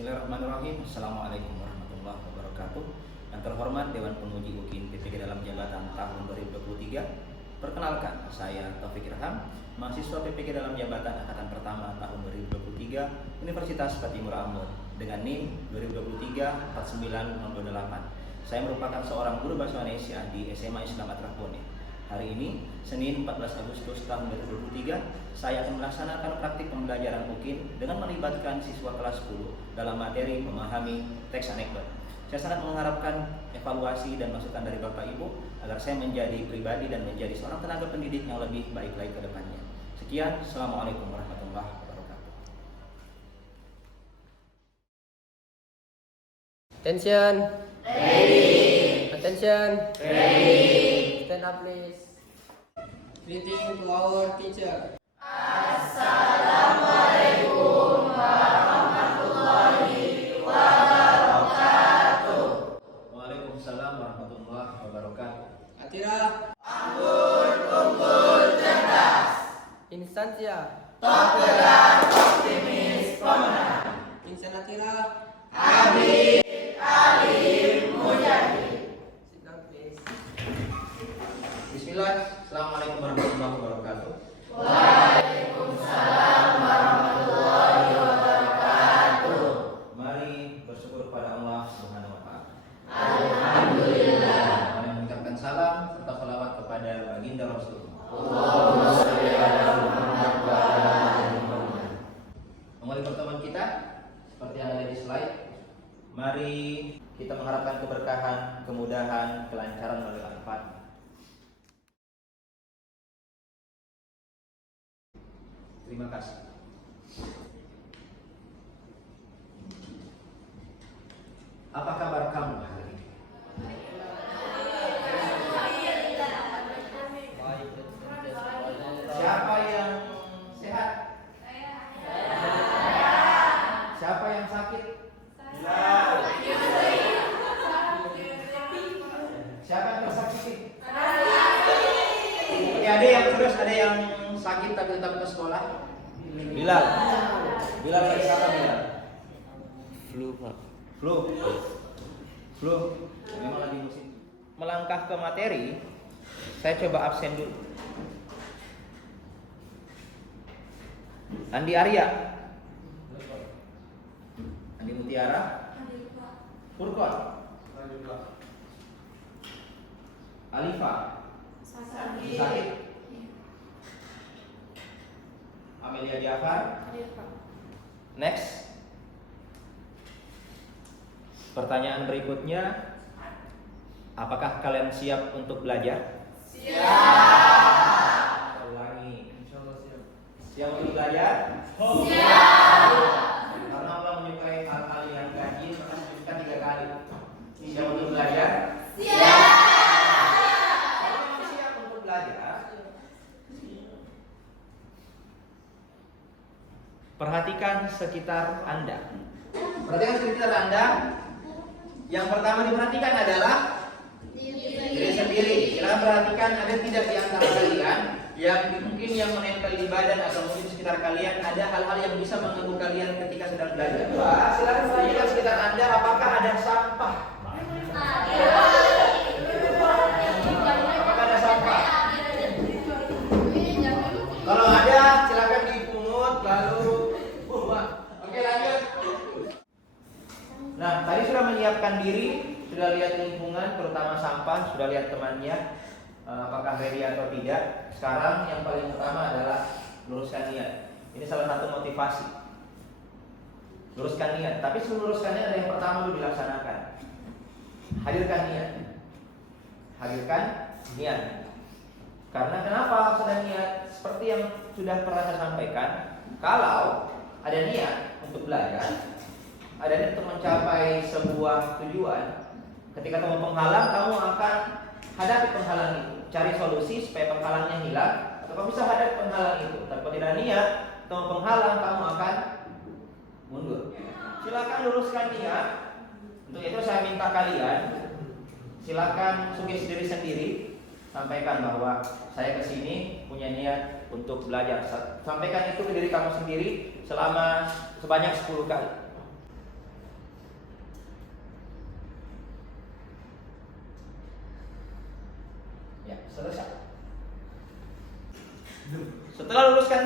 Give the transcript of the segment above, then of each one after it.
Bismillahirrahmanirrahim. Assalamualaikum warahmatullahi wabarakatuh. Yang terhormat Dewan Penguji UKIN PPG dalam jabatan tahun 2023. Perkenalkan, saya Taufik Irham, mahasiswa PPG dalam jabatan angkatan pertama tahun 2023 Universitas Patimura Ambon dengan NIM 2023-49028. Saya merupakan seorang guru bahasa Indonesia di SMA Islam Atrapone. Hari ini, Senin 14 Agustus tahun 2023, saya akan melaksanakan praktik pembelajaran UKIN dengan melibatkan siswa kelas 10 dalam materi memahami teks anekdot. Saya sangat mengharapkan evaluasi dan masukan dari Bapak Ibu agar saya menjadi pribadi dan menjadi seorang tenaga pendidik yang lebih baik lagi ke depannya. Sekian, Assalamualaikum warahmatullahi wabarakatuh. Attention. Ready. Attention. Ready. Stand up please. Greeting to our teacher. Assalamualaikum warahmatullahi wabarakatuh. Waalaikumsalam warahmatullahi wabarakatuh. Atira. Anggur unggul cerdas. Instansia. Togeran optimis pemenang. Insan Atira. Abid Alim Mujahid. Sit down please. Bismillah. Assalamualaikum warahmatullahi wabarakatuh. Waalaikumsalam warahmatullahi wabarakatuh. Mari bersyukur kepada Allah Subhanahu wa Ta'ala. Alhamdulillah. Mari mengucapkan salam serta salawat kepada baginda Rasulullah. Allahumma sholli ala Muhammad wa ala ali Muhammad. Memulai pertemuan kita seperti yang ada di slide. Mari kita mengharapkan keberkahan, kemudahan, kelancaran melalui Al-Fatihah. Terima kasih. Apa kabar kamu hari ini? Siapa yang sehat? Siapa yang sakit? Siapa yang tersakiti? Ada yang terus, ada yang sakit tapi tetap ke sekolah. Bilal lagi apa Bilal? Flu Pak. Flu. Memang lagi musim. Melangkah ke materi, saya coba absen dulu. Andi Arya, Andi Mutiara, Furqon, Alifa, Sakit, Amelia Jafar. Next. Pertanyaan berikutnya, apakah kalian siap untuk belajar? Siap. Ulangi. Insyaallah siap. Siap untuk belajar? Siap. Karena Allah menyukai hal-hal yang ganjil, maka disebutkan 3 kali. Siap untuk belajar? Siap. Kalau memang siap untuk belajar, perhatikan sekitar Anda. Perhatikan sekitar Anda. Yang pertama diperhatikan adalah diri sendiri. Silakan perhatikan ada tidak di antara kalian yang mungkin yang menempel di badan atau mungkin di sekitar kalian ada hal-hal yang bisa mengganggu kalian ketika sedang belajar. Silakan perhatikan sekitar Anda apakah ada sampah. Apakah ada sampah? Kalau ada, silakan dipungut lalu buang. Oke, lanjut. Nah, tadi sudah menyiapkan diri, sudah lihat lingkungan, terutama sampah, sudah lihat temannya, apakah ready atau tidak. Sekarang yang paling utama adalah luruskan niat. Ini salah satu motivasi. Luruskan niat. Tapi sebelum luruskan niat ada yang pertama dulu dilaksanakan. Hadirkan niat. Hadirkan niat. Karena kenapa harus ada niat? Seperti yang sudah pernah saya sampaikan, kalau ada niat untuk belajar, ada niat untuk mencapai sebuah tujuan, ketika ketemu penghalang, kamu akan hadapi penghalang itu, cari solusi supaya penghalangnya hilang, atau kamu bisa hadapi penghalang itu. Tapi kalau tidak niat, ketemu penghalang, kamu akan mundur. Silakan luruskan niat. Untuk itu saya minta kalian, silakan sugesti diri sendiri, sampaikan bahwa saya kesini punya niat untuk belajar. Sampaikan itu ke diri kamu sendiri sebanyak 10 kali.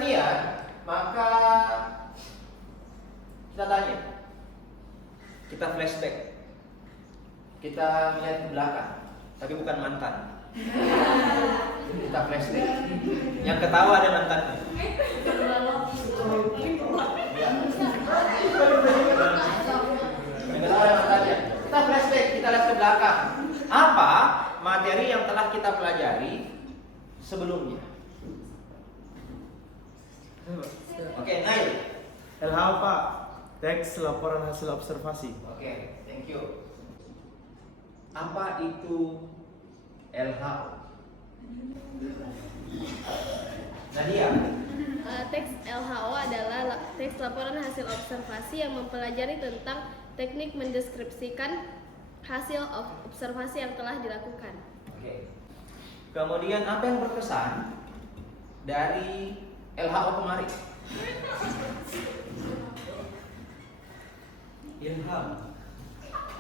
niat, maka kita tanya, kita flashback, kita melihat ke belakang, tapi bukan mantan. Kita flashback. Yang ketawa ada mantannya. Ya. Yang ketawa ada mantannya. Kita flashback, kita lihat ke belakang. Apa materi yang telah kita pelajari sebelumnya? Oke, Nail. LH Pak, teks laporan hasil observasi. Oke, thank you. Apa itu LHO? Nadia. Teks LHO adalah teks laporan hasil observasi yang mempelajari tentang teknik mendeskripsikan hasil observasi yang telah dilakukan. Oke. Kemudian apa yang berkesan dari LHO kemarin? Ilham.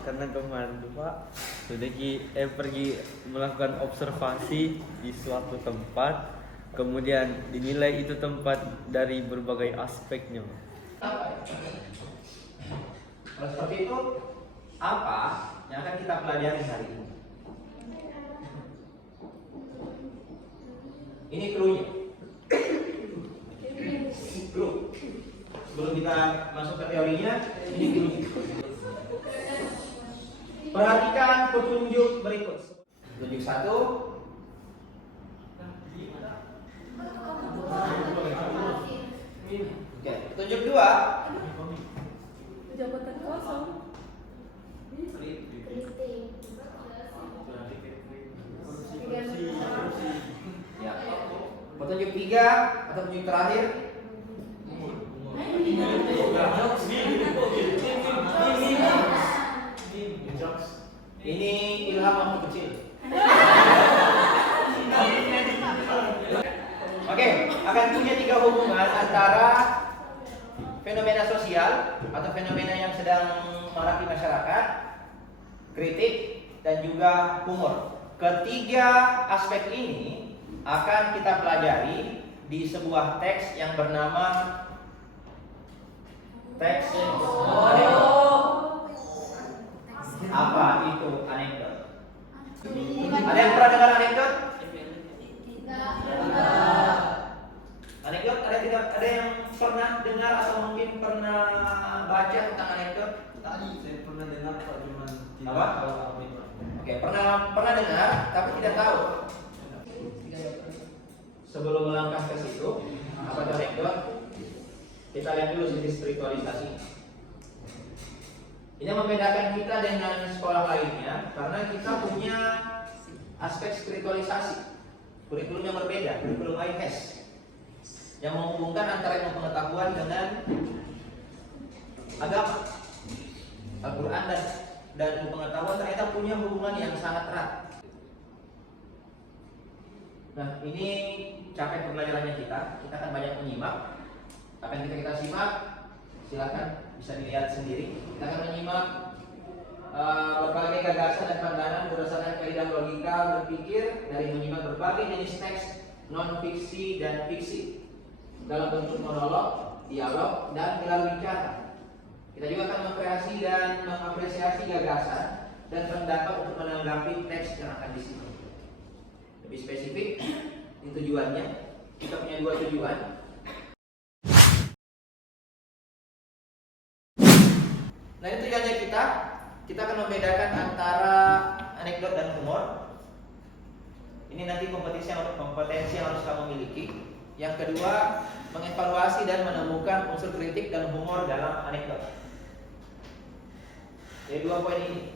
Karena kemarin tuh Pak sudah pergi melakukan observasi di suatu tempat, kemudian dinilai itu tempat dari berbagai aspeknya. Kalau seperti itu, apa yang akan kita pelajari hari ini? Ini clue-nya. Clue. Sebelum kita masuk ke teorinya, ini clue-nya. Perhatikan petunjuk berikut. Petunjuk 1. Oke, petunjuk 2. Jabatan kosong. Ya. Petunjuk 3 atau petunjuk terakhir. Ini ilham waktu kecil. Oke, akan punya 3 hubungan antara fenomena sosial atau fenomena yang sedang marak di masyarakat, kritik, dan juga humor. Ketiga aspek ini akan kita pelajari di sebuah teks yang bernama teks anekdot. Apa itu anekdot? Ada yang pernah dengar anekdot? Anekdot ada yang pernah dengar atau mungkin pernah baca tentang anekdot? Tadi saya pernah dengar Pak, cuman Apa? Oke, pernah dengar tapi tidak tahu. Sebelum melangkah ke situ, apa itu anekdot? Kita lihat dulu sisi spiritualisasi. Ini membedakan kita dengan sekolah lainnya karena kita punya aspek spiritualisasi. Kurikulum yang berbeda, kurikulum IHES, yang menghubungkan antara ilmu pengetahuan dengan agama. Al-Quran dan ilmu pengetahuan ternyata punya hubungan yang sangat erat. Nah, ini capek pembelajarannya kita akan banyak menyimak. Apa yang kita simak, silakan bisa dilihat sendiri. Kita akan menyimak berbagai gagasan dan pandangan berdasarkan kaidah logika berpikir dari menyimak berbagai jenis teks non fiksi dan fiksi dalam bentuk monolog, dialog, dan gelar bicara. Kita juga akan mengkreasi dan mengapresiasi gagasan dan pendapat untuk menanggapi teks yang akan disinggung. Lebih spesifik, ini tujuannya. Kita punya 2 tujuan. Nah, ini tujuannya kita akan membedakan antara anekdot dan humor. Ini nanti kompetensi yang harus kamu miliki. Yang kedua, mengevaluasi dan menemukan unsur kritik dan humor dalam anekdot. Jadi 2 poin ini.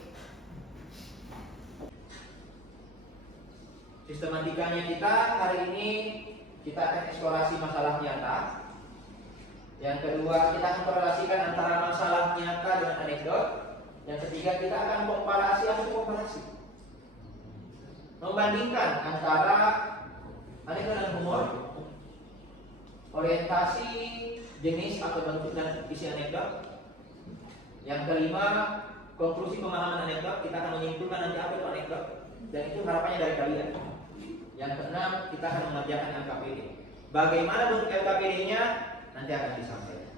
Sistematikanya kita hari ini kita akan eksplorasi masalah nyata. Yang kedua, kita akan korelasikan antara masalah nyata dengan anekdot. Yang ketiga, kita akan komparasi. Membandingkan antara anekdot dan humor, orientasi jenis atau bentuk dan isi anekdot. Yang kelima, konklusi pemahaman anekdot. Kita akan menyimpulkan nanti apa itu anekdot, dan itu harapannya dari kalian. Yang keenam, kita akan mengerjakan angka PD. Bagaimana bentuk LKPD-nya nanti akan disampaikan.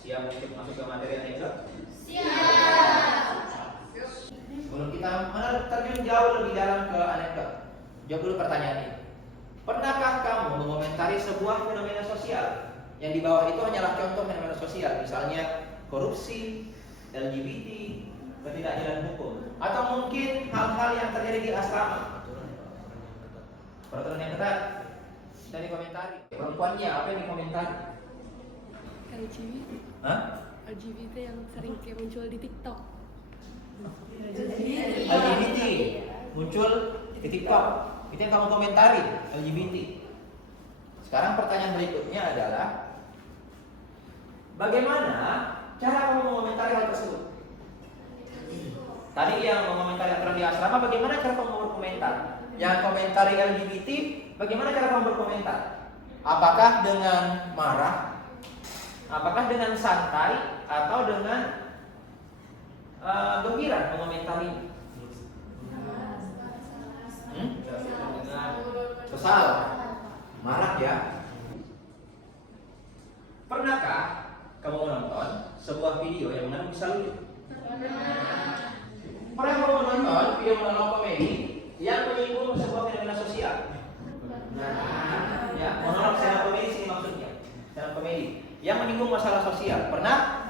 Siap untuk masuk ke materi anekdot? Siap. Sebelum kita terjun jauh lebih dalam ke anekdot, jawab dulu pertanyaan ini. Pernahkah kamu mengomentari sebuah fenomena sosial yang di bawah itu hanyalah contoh fenomena sosial, misalnya korupsi, LGBT, ketidakadilan hukum, atau mungkin hal-hal yang terjadi di asrama? Peraturan yang ketat dan dikomentari. Perempuannya apa yang dikomentari? LGBT. Hah? LGBT yang sering kayak muncul di TikTok. LGBT muncul di TikTok. Itu yang kamu komentari, LGBT. Sekarang pertanyaan berikutnya adalah bagaimana cara kamu mengomentari hal tersebut? Tadi yang mengomentari aturan di asrama, bagaimana cara kamu berkomentar? Yang komentari LGBT, bagaimana cara kamu berkomentar? Apakah dengan marah? Apakah dengan santai atau dengan gembira mengomentari? Kesal, marah ya. Pernahkah kamu menonton sebuah video yang mengandung kisah lucu? Pernah kamu menonton video mengenai komedi yang menyinggung sebuah fenomena sosial? Ya, monolog stand up komedi sini maksudnya. Stand up komedi yang menyinggung masalah sosial. Pernah?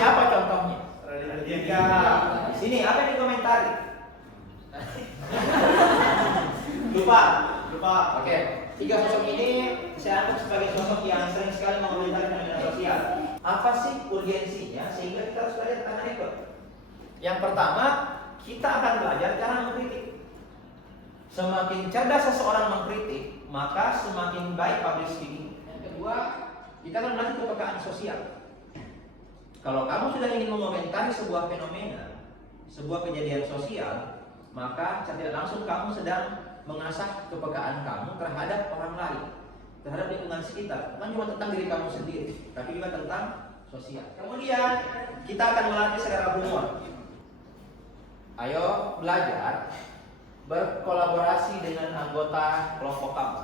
Siapa contohnya? Di sini apa yang dikomentari? Lupa. Oke. 3 sosok ini saya anggap sebagai sosok yang sering sekali mengomentari fenomena sosial. Apa sih urgensinya sehingga kita harus belajar tentang anekdot? Yang pertama, kita akan belajar cara mengkritik. Semakin cerdas seseorang mengkritik, maka semakin baik public speaking. Yang kedua, kita akan melatih kepekaan sosial. Kalau kamu sudah ingin mengomentari sebuah fenomena, sebuah kejadian sosial, maka tidak langsung kamu sedang mengasah kepekaan kamu terhadap orang lain, terhadap lingkungan sekitar. Bukan cuma tentang diri kamu sendiri, tapi juga tentang sosial. Kemudian kita akan melatih selera humor. Ayo belajar berkolaborasi dengan anggota kelompok kamu.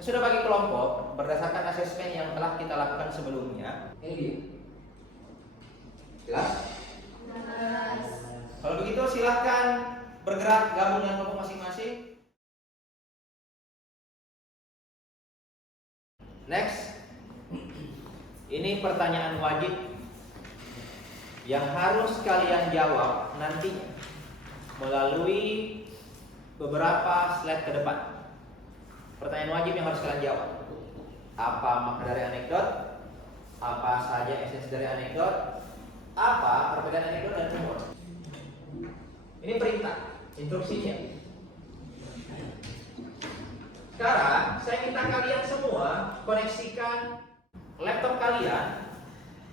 Saya sudah bagi kelompok berdasarkan asesmen yang telah kita lakukan sebelumnya. Ini dia. Jelas? Jelas. Kalau begitu silahkan bergerak gabung dengan kelompok masing-masing. Next. Ini pertanyaan wajib yang harus kalian jawab nantinya melalui beberapa slide ke depan. Pertanyaan wajib yang harus kalian jawab. Apa makna dari anekdot? Apa saja esensi dari anekdot? Apa perbedaan anekdot dan humor? Ini perintah, instruksinya. Sekarang saya minta kalian semua koneksikan laptop kalian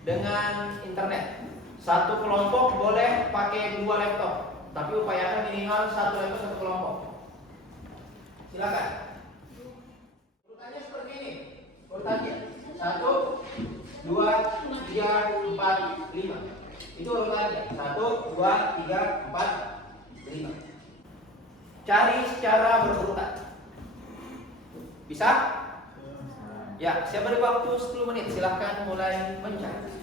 dengan internet. Satu kelompok boleh pakai 2 laptop, tapi upayakan minimal 1 laptop satu kelompok. Silakan. Urutannya seperti ini. Urutannya 1, 2, 3, 4, 5. Itu urutannya 1, 2, 3, 4, 5. Cari secara berurutan. Bisa? Ya, saya beri waktu 10 menit. Silahkan mulai mencari.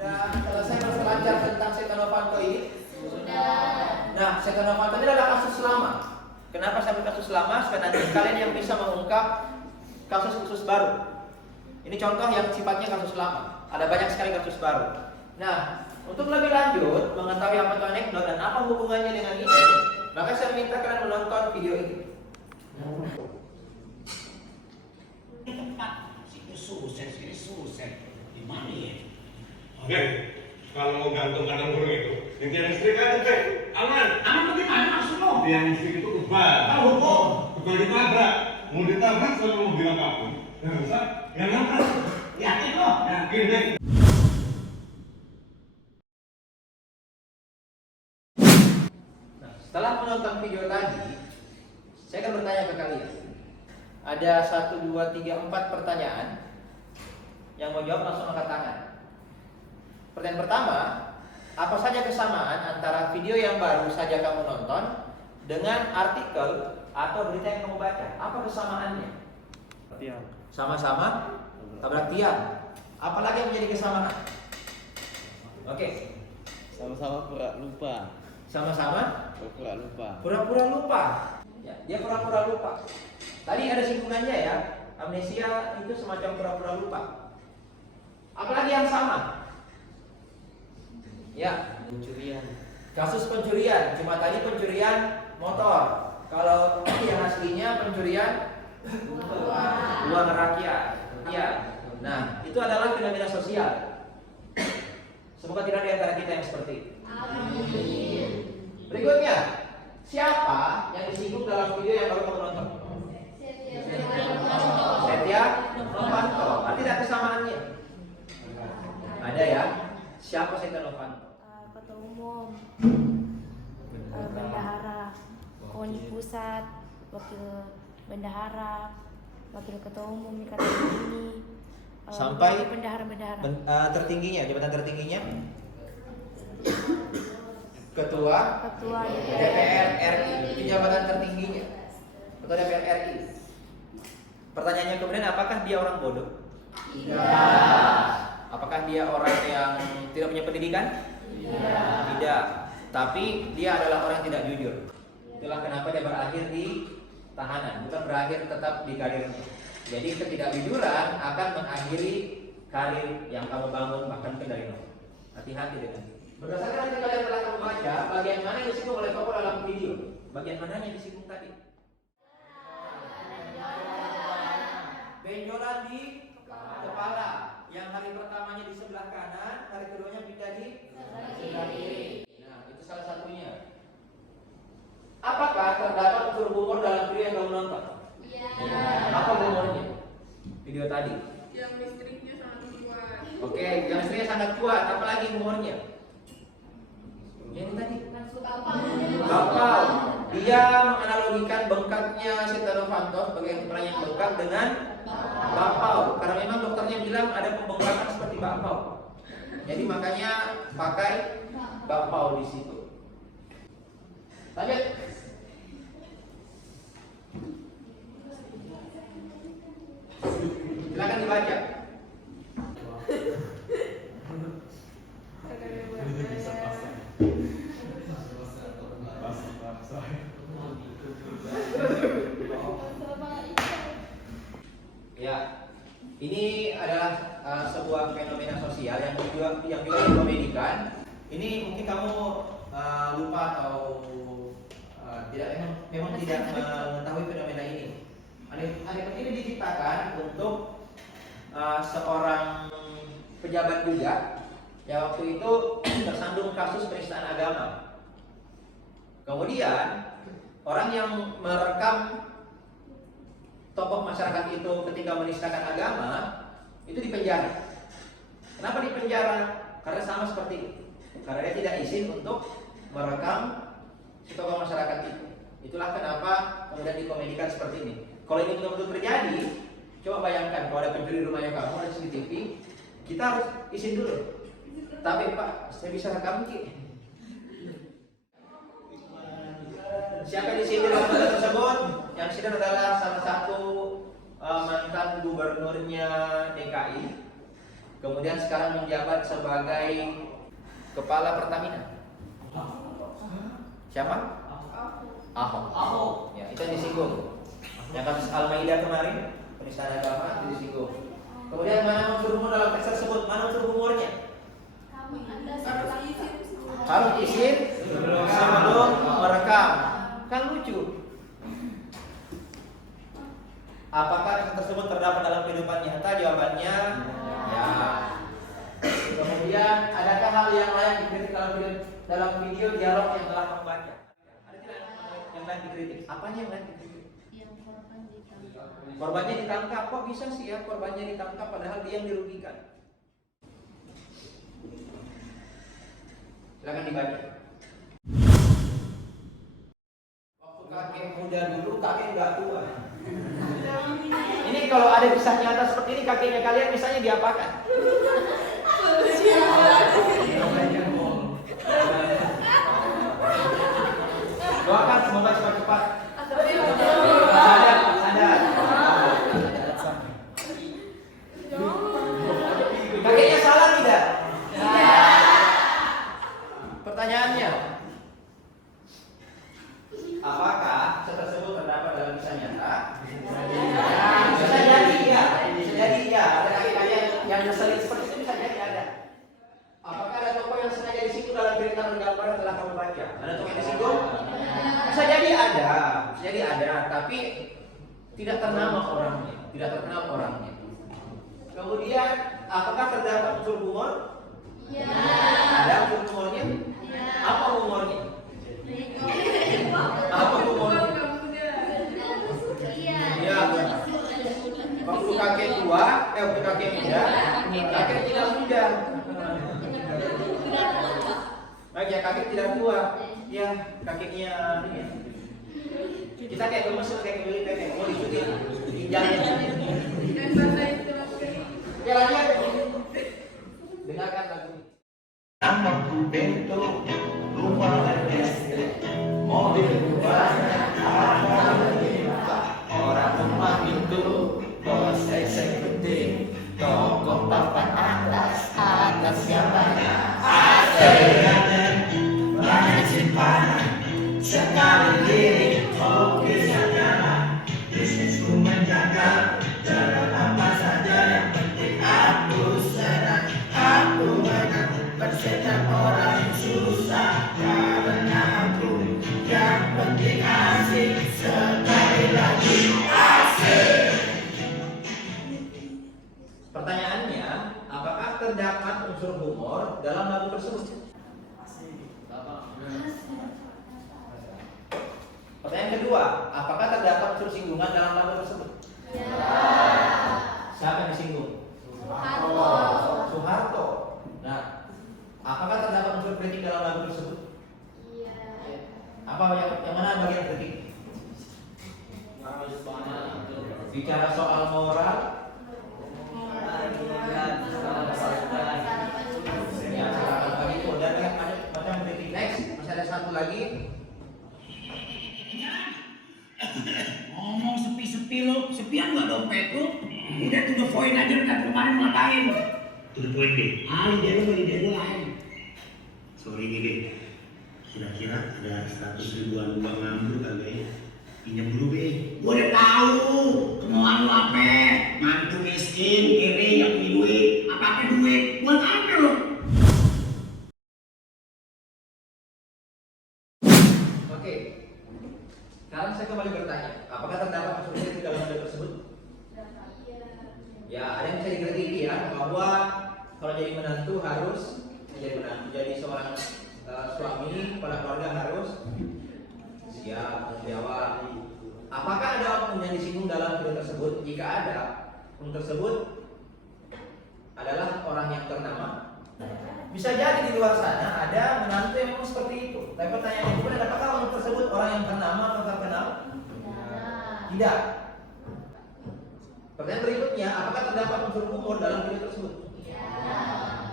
Sudah selesai belajar tentang Setia Novanto ini? Sudah. Nah, Setia Novanto ini adalah kasus lama. Kenapa sampai kasus lama? Supaya nanti kalian yang bisa mengungkap kasus-kasus baru. Ini contoh yang sifatnya kasus lama. Ada banyak sekali kasus baru. Nah, untuk lebih lanjut mengetahui apa itu anekdot dan apa hubungannya dengan ini, maka saya minta kalian menonton video ini. Susah. Di mana ya? Oke, kalau gantung kandang burung itu, gantian listrik aja, Teh. Aman bagaimana maksudmu? Yang listrik itu kebal. Tahu hukum. Kebal ditabrak. Mau ditabrak sama mobil apapun. Yang rusak, yang nabrak. Yakin lo? Yakin deh. Nah, setelah menonton video tadi, saya akan bertanya ke kalian. Ada 1, 2, 3, 4 pertanyaan. Yang mau jawab langsung angkat tangan. Pertanyaan pertama, apa saja kesamaan antara video yang baru saja kamu nonton dengan artikel atau berita yang kamu baca? Apa kesamaannya? Tiang. Sama-sama tabrak tiang. Apalagi yang menjadi kesamaan? Oke, Sama-sama pura lupa. sama-sama Pura lupa. pura-pura lupa. Ya, dia pura-pura lupa. Tadi ada singgungannya ya. Amnesia itu semacam pura-pura lupa. Apalagi yang sama? Ya, Pencurian. kasus pencurian. Cuma tadi pencurian motor. Kalau yang aslinya pencurian uang rakyat. Ya. Nah, itu adalah fenomena sosial. Semoga tidak ada di antara kita yang seperti itu. Amin. Berikutnya, siapa yang disinggung dalam video yang baru kamu nonton? Setia Novanto. Ada kesamaannya? Ada ya. Siapa Setia Novanto? Ketua Umum, Bendahara, KONI Pusat, Wakil Bendahara, Wakil Ketua Umum IKTI ini, Sampai Bendahara-bendahara. Tertingginya, jabatan tertingginya? Ketua DPR RI. Itu jabatan tertingginya. Ketua DPR RI. Pertanyaannya kemudian, apakah dia orang bodoh? Tidak. Apakah dia orang yang tidak punya pendidikan? Tidak. Tapi dia adalah orang yang tidak jujur. Itulah kenapa dia berakhir di tahanan, bukan berakhir tetap di karirnya. Jadi ketidakjujuran akan mengakhiri karir yang kamu bangun bahkan ke dari nol. Hati-hati dengan itu. Berdasarkan artikel yang telah kamu baca, bagian mana yang disinggung oleh tokoh dalam video? Bagian mana yang disinggung tadi? Benjolan di kepala. Yang hari pertamanya di sebelah kanan, hari keduanya pindah di sebelah kiri. Nah, itu salah satunya. Apakah terdapat unsur humor dalam video yang kamu nonton? Iya. Apa humornya? Video tadi. Yang listriknya sangat kuat. Oke, yang istrinya sangat kuat. Apalagi humornya? Yang tadi. Bapak. Dia menganalogikan bengkaknya Setia Novanto sebagai orang yang bengkak dengan bakpao. Karena memang dokternya bilang ada pembengkakan seperti bakpao. Jadi makanya pakai bakpao di situ. Lanjut. Silakan dibaca. Ya, ini adalah sebuah fenomena sosial yang juga dikomedikan. Ini mungkin kamu lupa atau memang tidak mengetahui fenomena ini. Anime ini diciptakan untuk seorang pejabat juga yang waktu itu tersandung kasus penistaan agama. Kemudian orang yang merekam tokoh masyarakat itu ketika menistakan agama itu dipenjara. Kenapa dipenjara? Karena sama seperti itu. Karena dia tidak izin untuk merekam si tokoh masyarakat itu. Itulah kenapa kemudian dikomedikan seperti ini. Kalau ini betul-betul terjadi, coba bayangkan kalau ada pencuri rumahnya kamu, ada CCTV, kita harus izin dulu. Tapi Pak, saya bisa rekam Ki. Siapa di sini dalam foto tersebut? Yang di sini adalah salah satu mantan gubernurnya DKI, kemudian sekarang menjabat sebagai kepala Pertamina. Siapa? Ahok. Ya, itu yang disinggung. Yang kasus Al-Maidah kemarin, penistaan agama itu disinggung. Kemudian mana unsur humor dalam teks tersebut? Mana unsur humornya? Harus izin sebelum merekam. Kan lucu. Apakah kisah tersebut terdapat dalam kehidupan nyata? Jawabannya ya. Kemudian adakah hal yang lain dikritik dalam video dialog yang telah kamu dikritik? Apanya yang layak dikritik? Yang korban ditangkap. Korbannya ditangkap, kok bisa sih ya korbannya ditangkap padahal dia yang dirugikan? Silakan dibaca. Waktu kakek muda dulu, kakek nggak tua. Ini kalau ada kisah nyata seperti ini, kakeknya kalian misalnya diapakan? Doakan semoga cepat-cepat sadar. Kakeknya salah tidak? Pertanyaannya, apakah tersebut terdapat dalam kisah nyata? Bisa jadi ya, bisa jadi ya. Ada kakek-kakek yang ngeselin seperti itu bisa jadi ada. Apakah ada tokoh yang sengaja disinggung dalam cerita menggambar yang telah kamu baca? Ada tokoh yang disinggung? Bisa jadi ada, tapi tidak ternama orangnya, tidak terkenal orangnya. Kemudian, apakah terdapat unsur humor? Ya. Ada unsur humornya? Ya. Apa humornya? Apa humornya? Iya. Ya, waktu kakek tua, waktu kakek muda, kakek tidak muda. Baik ya, kakek tidak tua. Ya, kakeknya ini. Kita kayak gemes, kayak militer, kayak mau dicuti ginjalnya. Ya lanjut. Dengarkan lagu ini. Nama ku Bento, rumah SD, mobil banyak, harta melimpah, orang rumah itu, bos eksekutif, toko papan atasnya banyak, ATM, banyak simpanan, sekali diri, fokusnya nyala, bisnisku menjaga, jalan apa saja yang penting aku senang, aku menang. Persetan orang susah karena aku yang penting asik, sekali lagi asik. Pertanyaannya, apakah terdapat unsur humor dalam lagu tersebut? Pertanyaan kedua, apakah terdapat unsur singgungan dalam lagu tersebut? Ya. Siapa yang disinggung? Soeharto. Nah, apakah terdapat unsur kritik dalam lagu tersebut? Iya. Apa yang mana bagian kritik? Bicara soal moral. Ya, cara bagi itu dan ada macam kritik. Next, masih ada satu lagi. Ngomong sepi-sepi lo, sepian gak dompet lo? Udah to the point aja, udah kemarin ngapain? To the point deh, ide lu lain. Sorry nih deh, kira-kira ada 100 ribuan uang ngambur kali ya? Pinjam dulu deh. Gua udah tahu kemauan lu apa? Mantu miskin, kiri yang punya duit, apa-apa duit, buat apa lo? Oke. Sekarang saya kembali bertanya, apakah terdapat unsur kritik dalam lagu tersebut? Ya, ada yang bisa dikritiki ya, bahwa kalau jadi menantu harus jadi seorang suami, kepala keluarga harus siap tanggung jawab. Apakah ada oknum yang disinggung dalam video tersebut? Jika ada, oknum tersebut adalah orang yang ternama. Bisa jadi di luar sana ada menantu yang memang seperti itu. Tapi pertanyaannya bukan apakah orang tersebut orang yang ternama atau terkenal? Tidak. Pertanyaan berikutnya, apakah terdapat unsur humor dalam video tersebut?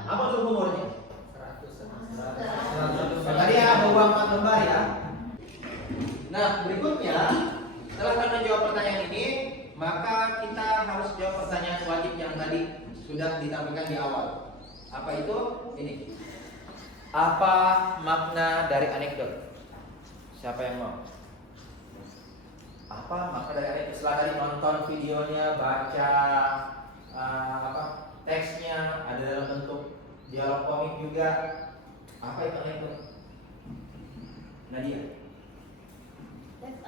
Apa unsur humornya? 100. Tadi ada uang 4 lembar ya. Nah, berikutnya setelah kita menjawab pertanyaan ini, maka kita harus jawab pertanyaan wajib yang tadi sudah ditampilkan di awal. Apa itu? Ini. Apa makna dari anekdot? Siapa yang mau? Apa makna dari anekdot? Setelah tadi nonton videonya, baca teksnya, ada dalam bentuk dialog komik juga. Apa itu anekdot? Nadia. Teks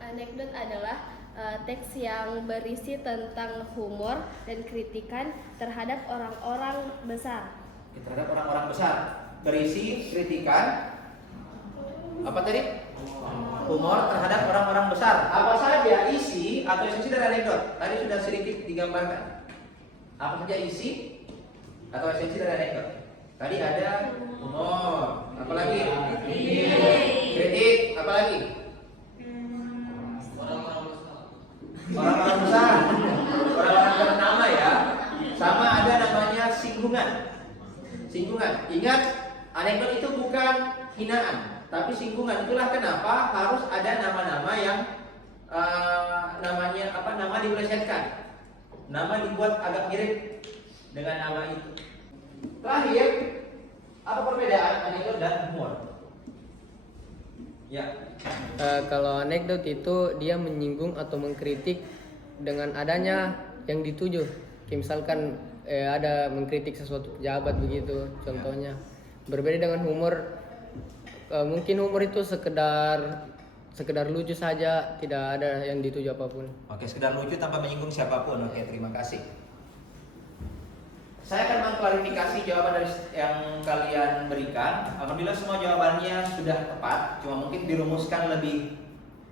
anekdot adalah teks yang berisi tentang humor dan kritikan terhadap orang-orang besar. Terhadap orang-orang besar, berisi kritikan Apa tadi? Humor terhadap orang-orang besar. Apa saja isi atau esensi dari anekdot? Tadi sudah sedikit digambarkan. Apa saja isi atau esensi dari anekdot? Tadi ada humor, apalagi kritik, apalagi orang-orang besar, orang-orang ternama ya. Sama ada namanya singgungan. Singgungan. Ingat, anekdot itu bukan hinaan, tapi singgungan. Itulah kenapa harus ada nama-nama yang nama diplesetkan. Nama dibuat agak mirip dengan nama itu. Terakhir, apa perbedaan anekdot dan humor? Ya. Kalau anekdot itu dia menyinggung atau mengkritik dengan adanya yang dituju. Kayak misalkan ada mengkritik sesuatu pejabat begitu contohnya. Berbeda dengan humor, mungkin humor itu sekedar lucu saja, tidak ada yang dituju apapun. Oke, sekedar lucu tanpa menyinggung siapapun. Oke, terima kasih. Saya akan mengklarifikasi jawaban dari yang kalian berikan. Alhamdulillah semua jawabannya sudah tepat, cuma mungkin dirumuskan lebih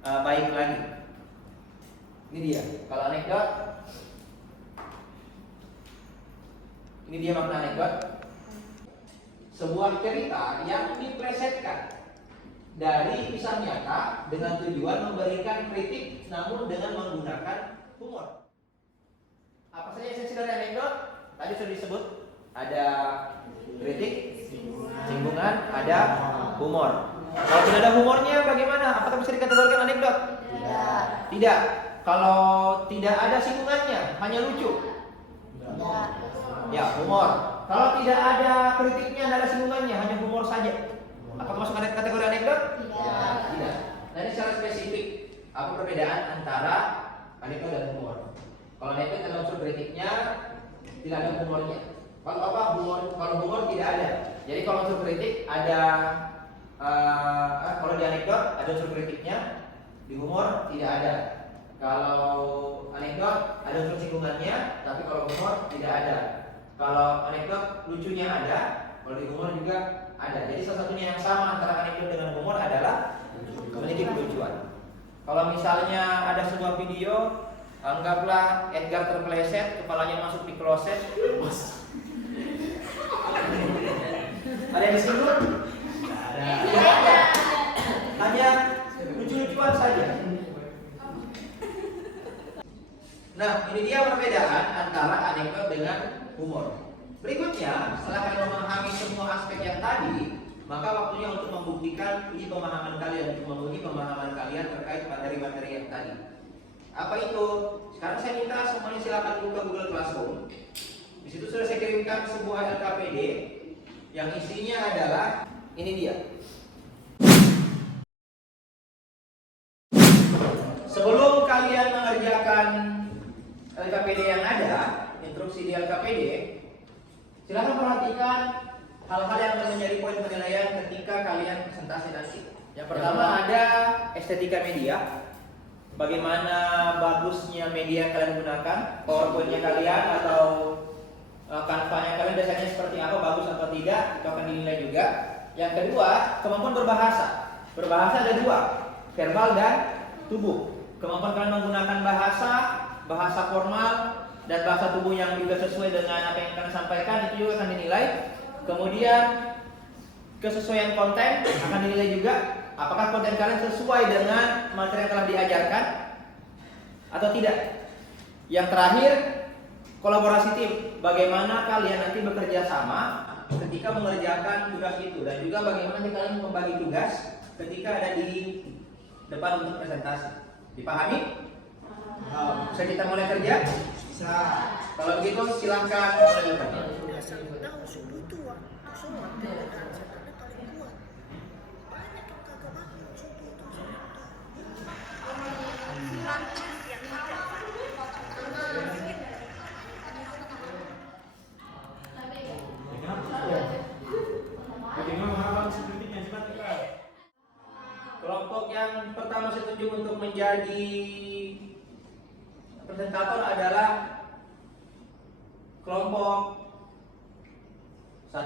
baik lagi. Ini dia. Kalau anekdot, ini dia makna anekdot. Sebuah cerita yang diplesetkan dari kisah nyata dengan tujuan memberikan kritik, namun dengan menggunakan humor. Apa saja esensi dari anekdot? Tadi sudah disebut, ada kritik, singgungan, ada humor. Kalau tidak ada humornya bagaimana? Apakah bisa dikategorikan anekdot? Tidak. Tidak. Kalau tidak ada singgungannya, hanya lucu? Tidak. Ya, humor. Kalau tidak ada kritiknya, tidak ada singgungannya, hanya humor saja. Apakah masuk kategori anekdot? Tidak. Tidak. Nah, ini secara spesifik, apa perbedaan antara anekdot dan humor? Kalau anekdot ada unsur kritiknya, tidak ada humornya. Kalau humor tidak ada. Jadi kalau unsur kritik ada, kalau di anekdot ada unsur kritiknya, di humor tidak ada. Kalau anekdot ada unsur singgungannya, tapi kalau humor tidak ada. Kalau anekdot lucunya ada, kalau di humor juga ada. Jadi salah satunya yang sama antara anekdot dengan humor adalah memiliki kelucuan. Kalau misalnya ada sebuah video, anggaplah Edgar terpeleset, kepalanya masuk di kloset. Ada yang disinggung? Tidak ada. Hanya lucu-lucuan saja. Nah, ini dia perbedaan antara anekdot dengan humor. Berikutnya, setelah kalian memahami semua aspek yang tadi, maka waktunya untuk membuktikan uji pemahaman kalian, untuk menguji pemahaman kalian terkait materi-materi yang tadi. Apa itu? Sekarang saya minta semuanya silakan buka Google Classroom. Di situ sudah saya kirimkan sebuah LKPD yang isinya adalah ini dia. Sebelum kalian mengerjakan LKPD yang ada, instruksi di LKPD, silakan perhatikan hal-hal yang akan menjadi poin penilaian ketika kalian presentasi nanti. Yang pertama ada estetika media. Bagaimana bagusnya media yang kalian gunakan, PowerPoint-nya kalian atau Canva-nya kalian biasanya seperti apa, bagus atau tidak, itu akan dinilai juga. Yang kedua, kemampuan berbahasa. Berbahasa ada dua, verbal dan tubuh. Kemampuan kalian menggunakan bahasa formal dan bahasa tubuh yang juga sesuai dengan apa yang kalian sampaikan, itu juga akan dinilai. Kemudian kesesuaian konten akan dinilai juga. Apakah konten kalian sesuai dengan materi yang telah diajarkan atau tidak? Yang terakhir, kolaborasi tim. Bagaimana kalian nanti bekerja sama ketika mengerjakan tugas itu, dan juga bagaimana nanti kalian membagi tugas ketika ada di depan untuk presentasi. Dipahami? Bisa kita mulai kerja? Bisa. Kalau begitu silahkan mulai. Kelompok yang pertama saya tunjuk untuk menjadi presentator adalah kelompok 1.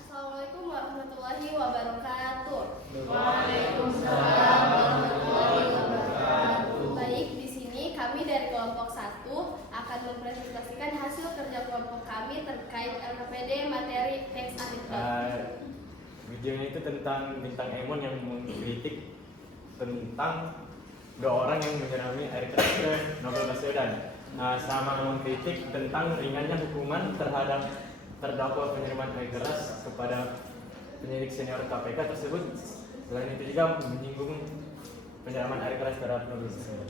Assalamualaikum warahmatullahi wabarakatuh. Waalaikumsalam warahmatullahi wabarakatuh. Baik, di sini kami dari kelompok 1 akan mempresentasikan hasil kerja kelompok kami terkait LKPD materi teks anekdot. Videonya itu tentang bintang Emon yang mengkritik tentang 2 orang yang menyirami air keras ke Novel Baswedan. Sama mengkritik tentang ringannya hukuman terhadap terdakwa penyiraman air keras kepada penyidik senior KPK tersebut. Selain itu juga menyinggung penyiraman air keras terhadap Novel Baswedan.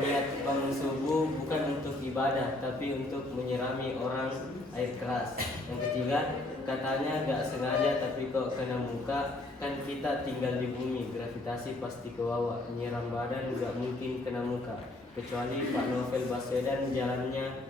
Niat bangun subuh bukan untuk ibadah, tapi untuk menyirami orang air keras. Yang ketiga, katanya gak sengaja tapi kok kena muka. Kan kita tinggal di bumi, gravitasi pasti ke bawah. Nyiram badan gak mungkin kena muka, kecuali Pak Novel Baswedan jalannya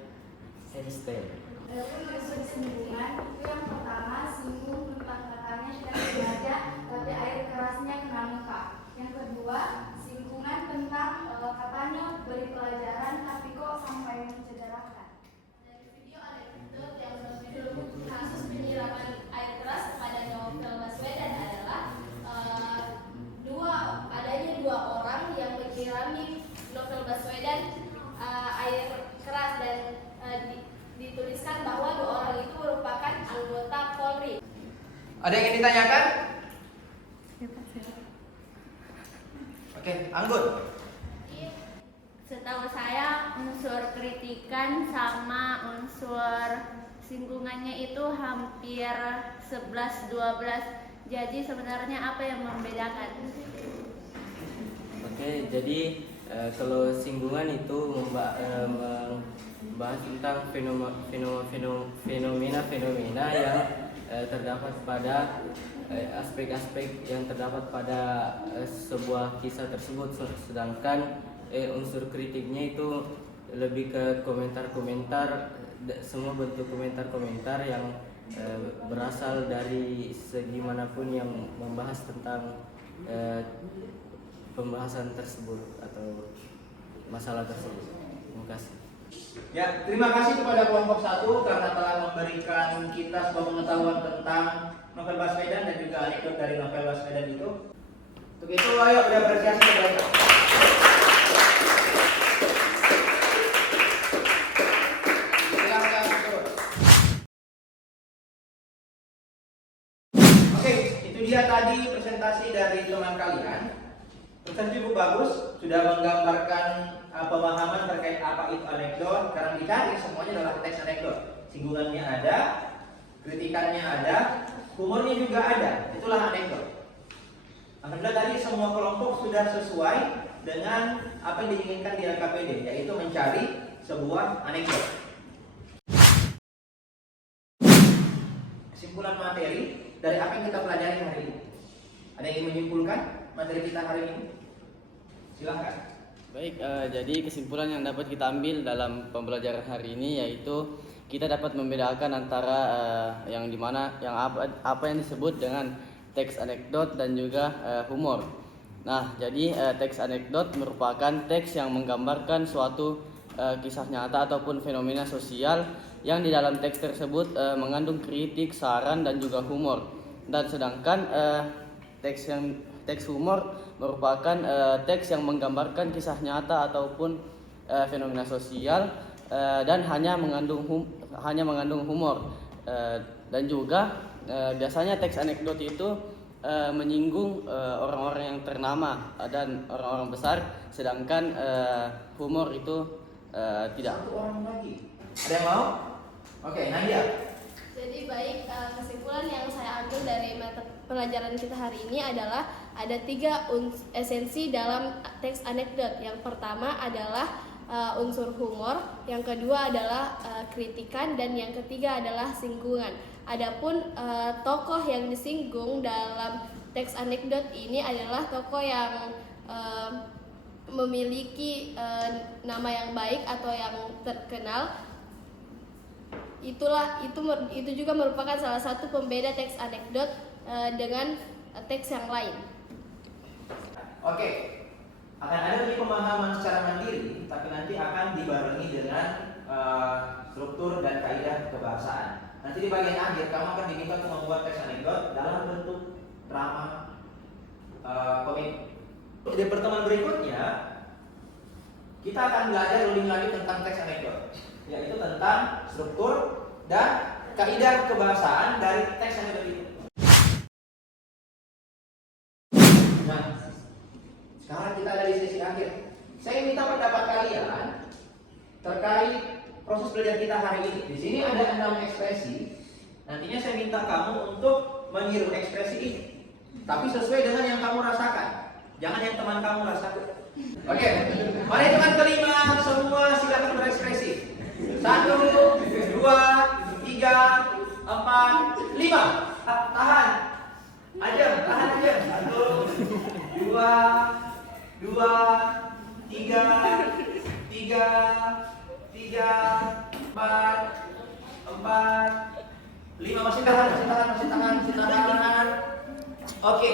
handstand. Adapun unsur singgungan itu yang pertama, singgung tentang katanya tidak sengaja tapi air kerasnya kena muka. Yang kedua, singgungan tentang katanya beri pelajaran tapi kok sampai mencederakan. Dari video anekdot yang berjudul kasus penyiraman air keras kepada Novel Baswedan adalah adanya 2 orang yang menyirami Novel Baswedan air keras dan dituliskan bahwa 2 orang itu merupakan anggota Polri. Ada yang ingin ditanyakan? Oke, Anggun. Setahu saya unsur kritikan sama unsur singgungannya itu hampir 11-12. Jadi sebenarnya apa yang membedakan? Oke, jadi kalau singgungan itu membahas tentang fenomena-fenomena yang terdapat pada aspek-aspek yang terdapat pada sebuah kisah tersebut. Sedangkan unsur kritiknya itu lebih ke komentar-komentar, semua bentuk komentar-komentar yang berasal dari segi manapun yang membahas tentang pembahasan tersebut atau masalah tersebut. Terima kasih. Ya, terima kasih kepada kelompok 1 karena telah memberikan kita sebuah pengetahuan tentang Novel Baswedan dan juga anekdot dari Novel Baswedan itu. Untuk itu, ayo berapresiasi kepada silakan terus. Oke, itu dia tadi presentasi dari teman kalian. Presentasi cukup bagus, sudah menggambarkan pemahaman terkait apa itu anekdot. Karena dicari semuanya adalah teks anekdot. Singgungannya ada, kritikannya ada, humornya juga ada. Itulah anekdot. Alhamdulillah tadi semua kelompok sudah sesuai dengan apa yang diinginkan di LKPD, yaitu mencari sebuah anekdot. Kesimpulan materi dari apa yang kita pelajari hari ini. Ada yang ingin menyimpulkan materi kita hari ini? Silahkan. Baik, jadi kesimpulan yang dapat kita ambil dalam pembelajaran hari ini yaitu kita dapat membedakan antara yang dimana yang apa yang disebut dengan teks anekdot dan juga humor. Nah, jadi teks anekdot merupakan teks yang menggambarkan suatu kisah nyata ataupun fenomena sosial yang di dalam teks tersebut mengandung kritik, saran dan juga humor. Dan sedangkan teks humor merupakan teks yang menggambarkan kisah nyata ataupun fenomena sosial dan hanya mengandung humor. Dan juga biasanya teks anekdot itu menyinggung orang-orang yang ternama dan orang-orang besar, sedangkan humor itu tidak. Satu orang lagi. Ada yang mau? Oke, Nadia. Jadi baik, kesimpulan yang saya ambil dari pelajaran kita hari ini adalah ada 3 esensi dalam teks anekdot. Yang pertama adalah unsur humor, yang kedua adalah kritikan, dan yang ketiga adalah singgungan. Adapun tokoh yang disinggung dalam teks anekdot ini adalah tokoh yang memiliki nama yang baik atau yang terkenal. Itu juga merupakan salah satu pembeda teks anekdot dengan teks yang lain. Oke, akan ada lagi pemahaman secara mandiri, tapi nanti akan dibarengi dengan struktur dan kaidah kebahasaan. Nanti di bagian akhir kamu akan diminta untuk membuat teks anekdot dalam bentuk drama, Di pertemuan berikutnya kita akan belajar lebih lanjut tentang teks anekdot, yaitu tentang struktur dan kaidah kebahasaan dari teks anekdot itu. Nah, sekarang kita ada di sesi akhir. Saya minta pendapat kalian terkait proses belajar kita hari ini. Di sini ada 6 ekspresi. Nantinya saya minta kamu untuk meniru ekspresi ini, tapi sesuai dengan yang kamu rasakan. Jangan yang teman kamu rasakan. Oke, mari teman kelima semua silakan berekspresi. 1, 2, 3, 4, 5. Tahan. Aja, tahan aja. 1, 2, 3, 4, 5. Masih tahan. Oke.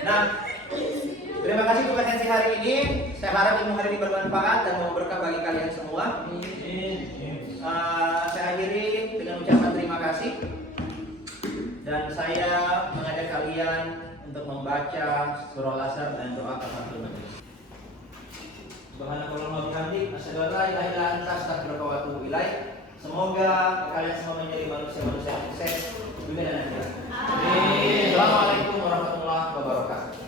Nah, terima kasih untuk atensi hari ini. Saya harap ilmu hari ini bermanfaat dan berkah bagi kalian semua. Saya akhiri dengan ucapan terima kasih. Dan saya mengajak kalian untuk membaca surah Al-Asr dan doa kafaratul majlis. Subhanakallahumma wa bihamdik, asyhadu an la ilaha illa anta, astaghfiruka wa atubu ilaik. Semoga kalian semua menjadi manusia-manusia sukses dunia dan akhirat. Amin. Assalamualaikum warahmatullahi wabarakatuh.